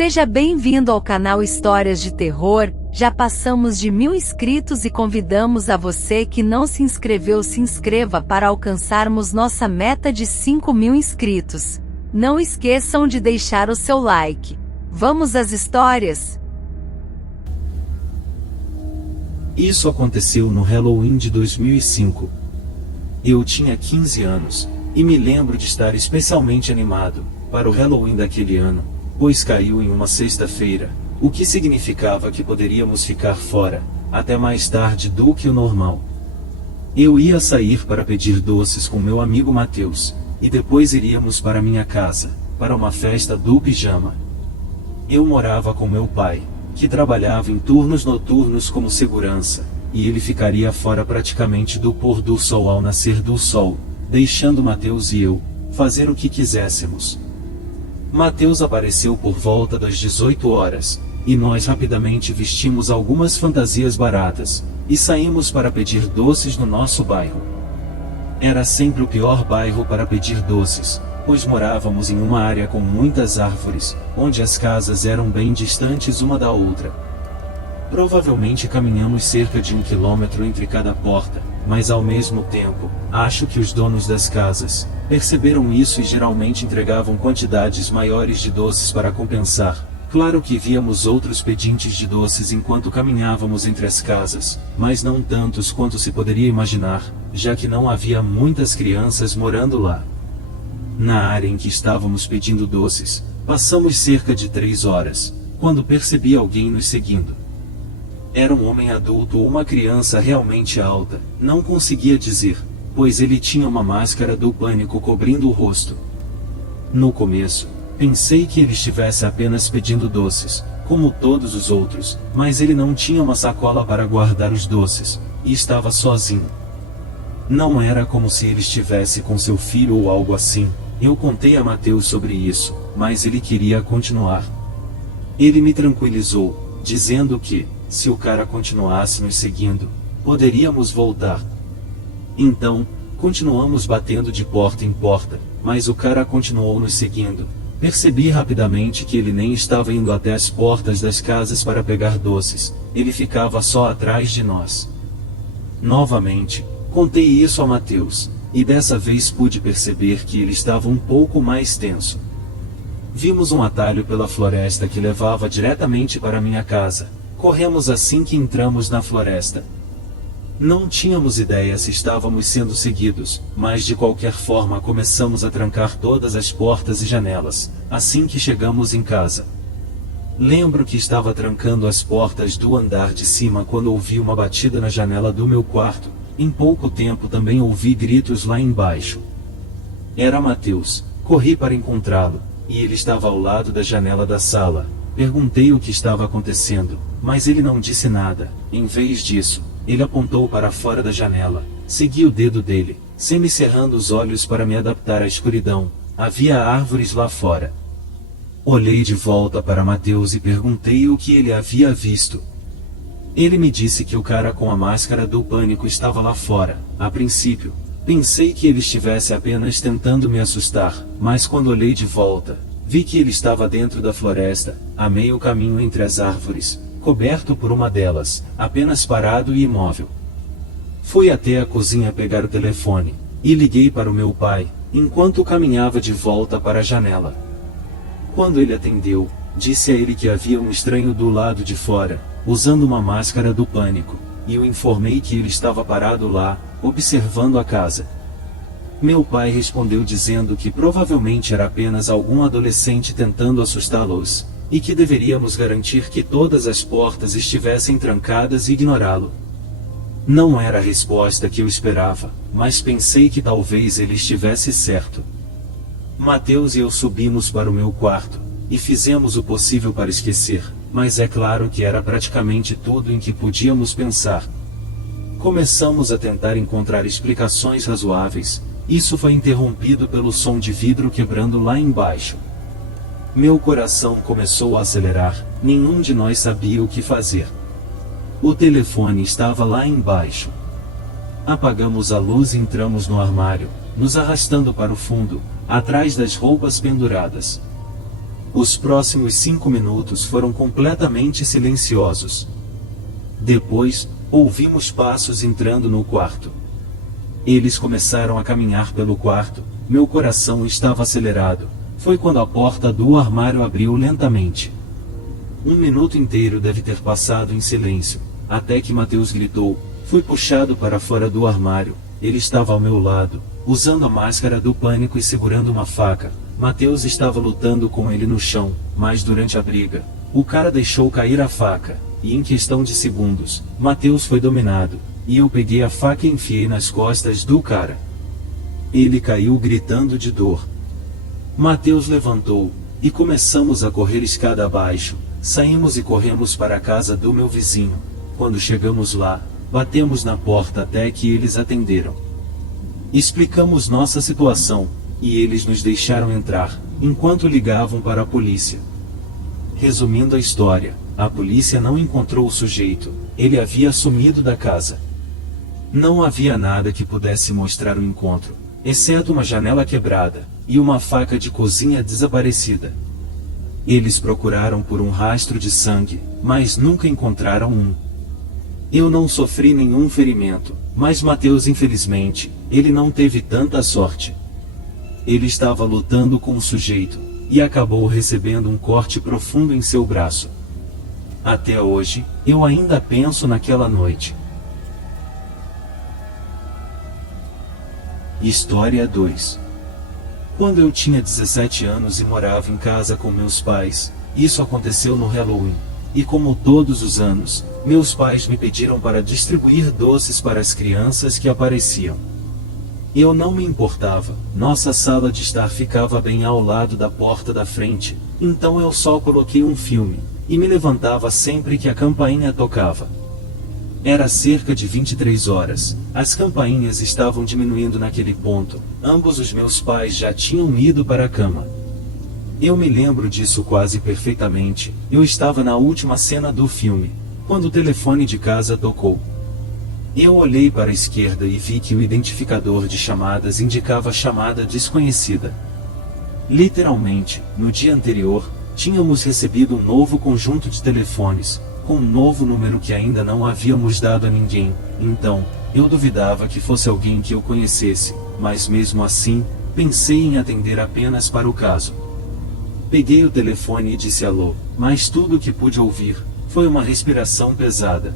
Seja bem-vindo ao canal Histórias de Terror. Já passamos de 1000 inscritos e convidamos a você que não se inscreveu, se inscreva para alcançarmos nossa meta de 5000 inscritos. Não esqueçam de deixar o seu like. Vamos às histórias? Isso aconteceu no Halloween de 2005. Eu tinha 15 anos, e me lembro de estar especialmente animado para o Halloween daquele ano, pois caiu em uma sexta-feira, o que significava que poderíamos ficar fora até mais tarde do que o normal. Eu ia sair para pedir doces com meu amigo Matheus, e depois iríamos para minha casa, para uma festa do pijama. Eu morava com meu pai, que trabalhava em turnos noturnos como segurança, e ele ficaria fora praticamente do pôr do sol ao nascer do sol, deixando Matheus e eu fazer o que quiséssemos. Matheus apareceu por volta das 18 horas, e nós rapidamente vestimos algumas fantasias baratas, e saímos para pedir doces no nosso bairro. Era sempre o pior bairro para pedir doces, pois morávamos em uma área com muitas árvores, onde as casas eram bem distantes uma da outra. Provavelmente caminhamos cerca de 1 quilômetro entre cada porta, mas ao mesmo tempo, acho que os donos das casas perceberam isso e geralmente entregavam quantidades maiores de doces para compensar. Claro que víamos outros pedintes de doces enquanto caminhávamos entre as casas, mas não tantos quanto se poderia imaginar, já que não havia muitas crianças morando lá. Na área em que estávamos pedindo doces, passamos cerca de 3 horas, quando percebi alguém nos seguindo. Era um homem adulto ou uma criança realmente alta, não conseguia dizer, pois ele tinha uma máscara do pânico cobrindo o rosto. No começo, pensei que ele estivesse apenas pedindo doces, como todos os outros, mas ele não tinha uma sacola para guardar os doces, e estava sozinho. Não era como se ele estivesse com seu filho ou algo assim. Eu contei a Matheus sobre isso, mas ele queria continuar. Ele me tranquilizou, dizendo que, se o cara continuasse nos seguindo, poderíamos voltar. Então, continuamos batendo de porta em porta, mas o cara continuou nos seguindo. Percebi rapidamente que ele nem estava indo até as portas das casas para pegar doces, ele ficava só atrás de nós. Novamente, contei isso a Matheus, e dessa vez pude perceber que ele estava um pouco mais tenso. Vimos um atalho pela floresta que levava diretamente para minha casa. Corremos assim que entramos na floresta. Não tínhamos ideia se estávamos sendo seguidos, mas de qualquer forma começamos a trancar todas as portas e janelas, assim que chegamos em casa. Lembro que estava trancando as portas do andar de cima quando ouvi uma batida na janela do meu quarto. Em pouco tempo também ouvi gritos lá embaixo. Era Matheus. Corri para encontrá-lo, e ele estava ao lado da janela da sala. Perguntei o que estava acontecendo, mas ele não disse nada. Em vez disso, ele apontou para fora da janela. Segui o dedo dele, semicerrando os olhos para me adaptar à escuridão. Havia árvores lá fora. Olhei de volta para Matheus e perguntei o que ele havia visto. Ele me disse que o cara com a máscara do pânico estava lá fora. A princípio, pensei que ele estivesse apenas tentando me assustar, mas quando olhei de volta, vi que ele estava dentro da floresta, a meio caminho entre as árvores, coberto por uma delas, apenas parado e imóvel. Fui até a cozinha pegar o telefone, e liguei para o meu pai, enquanto caminhava de volta para a janela. Quando ele atendeu, disse a ele que havia um estranho do lado de fora, usando uma máscara do pânico, e eu informei que ele estava parado lá, observando a casa. Meu pai respondeu dizendo que provavelmente era apenas algum adolescente tentando assustá-los, e que deveríamos garantir que todas as portas estivessem trancadas e ignorá-lo. Não era a resposta que eu esperava, mas pensei que talvez ele estivesse certo. Matheus e eu subimos para o meu quarto, e fizemos o possível para esquecer, mas é claro que era praticamente tudo em que podíamos pensar. Começamos a tentar encontrar explicações razoáveis. Isso foi interrompido pelo som de vidro quebrando lá embaixo. Meu coração começou a acelerar, nenhum de nós sabia o que fazer. O telefone estava lá embaixo. Apagamos a luz e entramos no armário, nos arrastando para o fundo, atrás das roupas penduradas. Os próximos 5 minutos foram completamente silenciosos. Depois, ouvimos passos entrando no quarto. Eles começaram a caminhar pelo quarto, meu coração estava acelerado. Foi quando a porta do armário abriu lentamente. 1 minuto inteiro deve ter passado em silêncio, até que Mateus gritou. Fui puxado para fora do armário, ele estava ao meu lado, usando a máscara do pânico e segurando uma faca. Mateus estava lutando com ele no chão, mas durante a briga, o cara deixou cair a faca, e em questão de segundos, Mateus foi dominado, e eu peguei a faca e enfiei nas costas do cara. Ele caiu gritando de dor. Mateus levantou, e começamos a correr escada abaixo, saímos e corremos para a casa do meu vizinho. Quando chegamos lá, batemos na porta até que eles atenderam. Explicamos nossa situação, e eles nos deixaram entrar, enquanto ligavam para a polícia. Resumindo a história, a polícia não encontrou o sujeito, ele havia sumido da casa. Não havia nada que pudesse mostrar o encontro, exceto uma janela quebrada, e uma faca de cozinha desaparecida. Eles procuraram por um rastro de sangue, mas nunca encontraram um. Eu não sofri nenhum ferimento, mas Mateus infelizmente, ele não teve tanta sorte. Ele estava lutando com o sujeito, e acabou recebendo um corte profundo em seu braço. Até hoje, eu ainda penso naquela noite. História 2. Quando eu tinha 17 anos e morava em casa com meus pais, isso aconteceu no Halloween. E como todos os anos, meus pais me pediram para distribuir doces para as crianças que apareciam. Eu não me importava, nossa sala de estar ficava bem ao lado da porta da frente, então eu só coloquei um filme, e me levantava sempre que a campainha tocava. Era cerca de 23 horas, as campainhas estavam diminuindo naquele ponto, ambos os meus pais já tinham ido para a cama. Eu me lembro disso quase perfeitamente, eu estava na última cena do filme, quando o telefone de casa tocou. Eu olhei para a esquerda e vi que o identificador de chamadas indicava chamada desconhecida. Literalmente, no dia anterior, tínhamos recebido um novo conjunto de telefones, com um novo número que ainda não havíamos dado a ninguém, então, eu duvidava que fosse alguém que eu conhecesse, mas mesmo assim, pensei em atender apenas para o caso. Peguei o telefone e disse alô, mas tudo o que pude ouvir foi uma respiração pesada.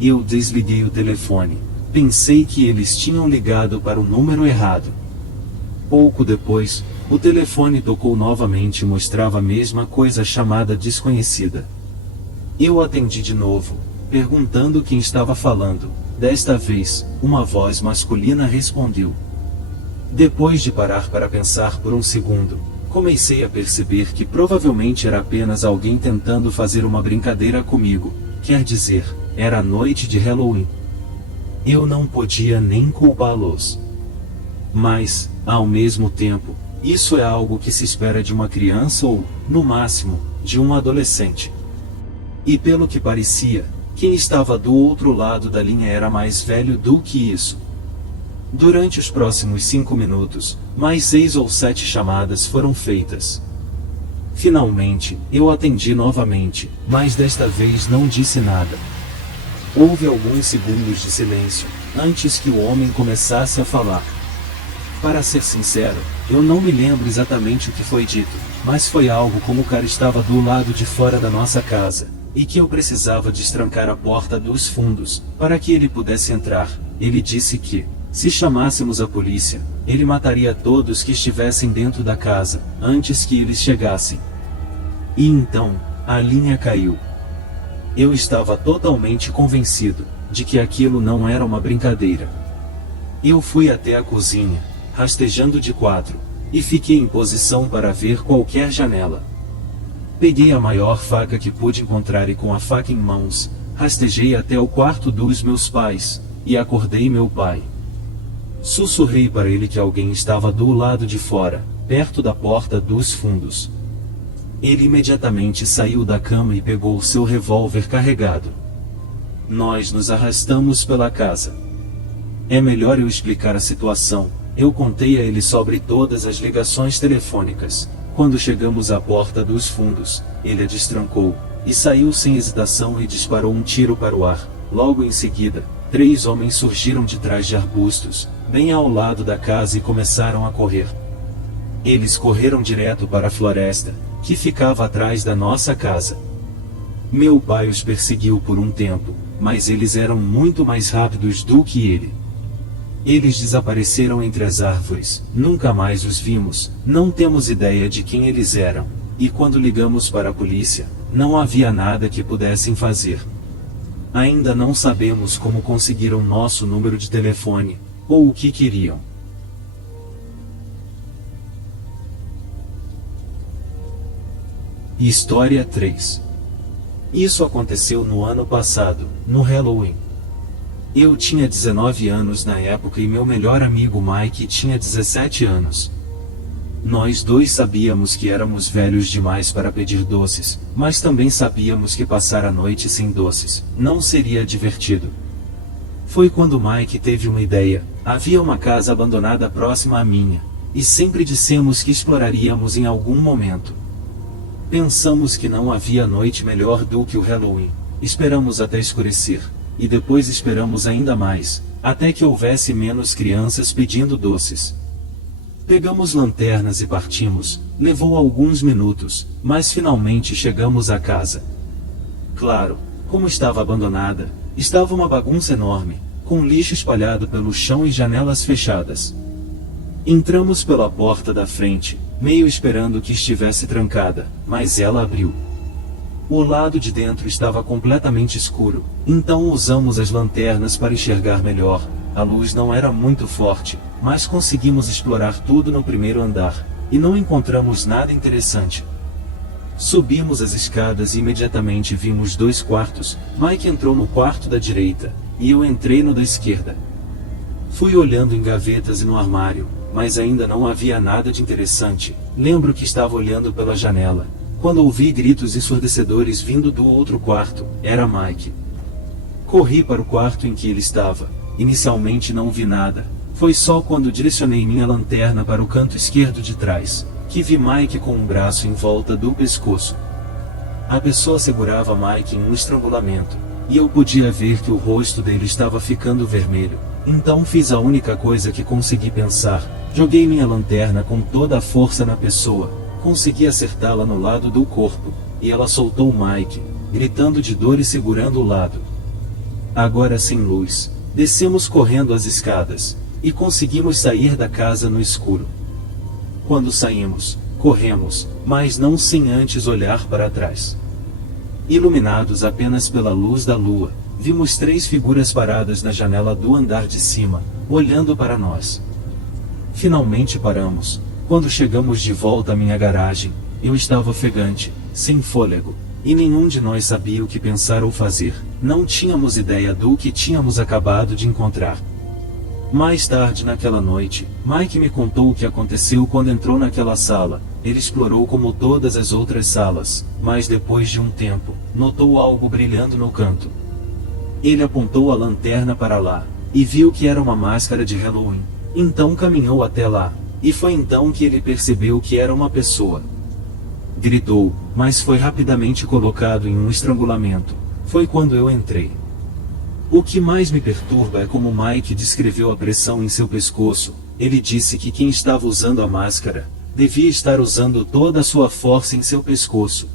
Eu desliguei o telefone. Pensei que eles tinham ligado para o número errado. Pouco depois, o telefone tocou novamente e mostrava a mesma coisa chamada desconhecida. Eu atendi de novo, perguntando quem estava falando. Desta vez, uma voz masculina respondeu. Depois de parar para pensar por um segundo, comecei a perceber que provavelmente era apenas alguém tentando fazer uma brincadeira comigo, quer dizer, era a noite de Halloween. Eu não podia nem culpá-los. Mas, ao mesmo tempo, isso é algo que se espera de uma criança ou, no máximo, de um adolescente. E pelo que parecia, quem estava do outro lado da linha era mais velho do que isso. Durante os próximos 5 minutos, mais 6 ou 7 chamadas foram feitas. Finalmente, eu atendi novamente, mas desta vez não disse nada. Houve alguns segundos de silêncio, antes que o homem começasse a falar. Para ser sincero, eu não me lembro exatamente o que foi dito, mas foi algo como o cara estava do lado de fora da nossa casa, e que eu precisava destrancar a porta dos fundos, para que ele pudesse entrar. Ele disse que, se chamássemos a polícia, ele mataria todos que estivessem dentro da casa, antes que eles chegassem. E então, a linha caiu. Eu estava totalmente convencido de que aquilo não era uma brincadeira. Eu fui até a cozinha, rastejando de 4, e fiquei em posição para ver qualquer janela. Peguei a maior faca que pude encontrar e com a faca em mãos, rastejei até o quarto dos meus pais, e acordei meu pai. Sussurrei para ele que alguém estava do lado de fora, perto da porta dos fundos. Ele imediatamente saiu da cama e pegou o seu revólver carregado. Nós nos arrastamos pela casa. É melhor eu explicar a situação. Eu contei a ele sobre todas as ligações telefônicas, Quando chegamos à porta dos fundos, ele a destrancou, e saiu sem hesitação e disparou um tiro para o ar. Logo em seguida, 3 homens surgiram de trás de arbustos, bem ao lado da casa e começaram a correr. Eles correram direto para a floresta, que ficava atrás da nossa casa. Meu pai os perseguiu por um tempo, mas eles eram muito mais rápidos do que ele. Eles desapareceram entre as árvores, nunca mais os vimos, não temos ideia de quem eles eram, e quando ligamos para a polícia, não havia nada que pudessem fazer. Ainda não sabemos como conseguiram nosso número de telefone, ou o que queriam. História 3. Isso aconteceu no ano passado, no Halloween. Eu tinha 19 anos na época e meu melhor amigo Mike tinha 17 anos. Nós dois sabíamos que éramos velhos demais para pedir doces, mas também sabíamos que passar a noite sem doces não seria divertido. Foi quando Mike teve uma ideia. Havia uma casa abandonada próxima à minha, e sempre dissemos que exploraríamos em algum momento. Pensamos que não havia noite melhor do que o Halloween. Esperamos até escurecer. E depois esperamos ainda mais, até que houvesse menos crianças pedindo doces. Pegamos lanternas e partimos. Levou alguns minutos, mas finalmente chegamos à casa. Claro, como estava abandonada, estava uma bagunça enorme, com lixo espalhado pelo chão e janelas fechadas. Entramos pela porta da frente, meio esperando que estivesse trancada, mas ela abriu. O lado de dentro estava completamente escuro, então usamos as lanternas para enxergar melhor. A luz não era muito forte, mas conseguimos explorar tudo no primeiro andar, e não encontramos nada interessante. Subimos as escadas e imediatamente vimos 2 quartos. Mike entrou no quarto da direita, e eu entrei no da esquerda. Fui olhando em gavetas e no armário, mas ainda não havia nada de interessante. Lembro que estava olhando pela janela, quando ouvi gritos ensurdecedores vindo do outro quarto. Era Mike. Corri para o quarto em que ele estava. Inicialmente não vi nada. Foi só quando direcionei minha lanterna para o canto esquerdo de trás, que vi Mike com um braço em volta do pescoço. A pessoa segurava Mike em um estrangulamento, e eu podia ver que o rosto dele estava ficando vermelho. Então fiz a única coisa que consegui pensar. Joguei minha lanterna com toda a força na pessoa. Consegui acertá-la no lado do corpo, e ela soltou Mike, gritando de dor e segurando o lado. Agora sem luz, descemos correndo as escadas, e conseguimos sair da casa no escuro. Quando saímos, corremos, mas não sem antes olhar para trás. Iluminados apenas pela luz da lua, vimos 3 figuras paradas na janela do andar de cima, olhando para nós. Finalmente paramos. Quando chegamos de volta à minha garagem, eu estava ofegante, sem fôlego, e nenhum de nós sabia o que pensar ou fazer. Não tínhamos ideia do que tínhamos acabado de encontrar. Mais tarde naquela noite, Mike me contou o que aconteceu quando entrou naquela sala. Ele explorou como todas as outras salas, mas depois de um tempo, notou algo brilhando no canto. Ele apontou a lanterna para lá, e viu que era uma máscara de Halloween. Então caminhou até lá. E foi então que ele percebeu que era uma pessoa. Gritou, mas foi rapidamente colocado em um estrangulamento. Foi quando eu entrei. O que mais me perturba é como Mike descreveu a pressão em seu pescoço. Ele disse que quem estava usando a máscara devia estar usando toda a sua força em seu pescoço.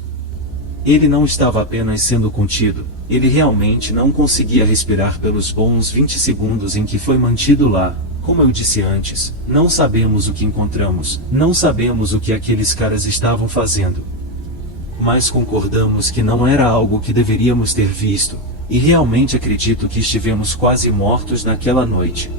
Ele não estava apenas sendo contido, ele realmente não conseguia respirar pelos bons 20 segundos em que foi mantido lá. Como eu disse antes, não sabemos o que encontramos, não sabemos o que aqueles caras estavam fazendo. Mas concordamos que não era algo que deveríamos ter visto, e realmente acredito que estivemos quase mortos naquela noite.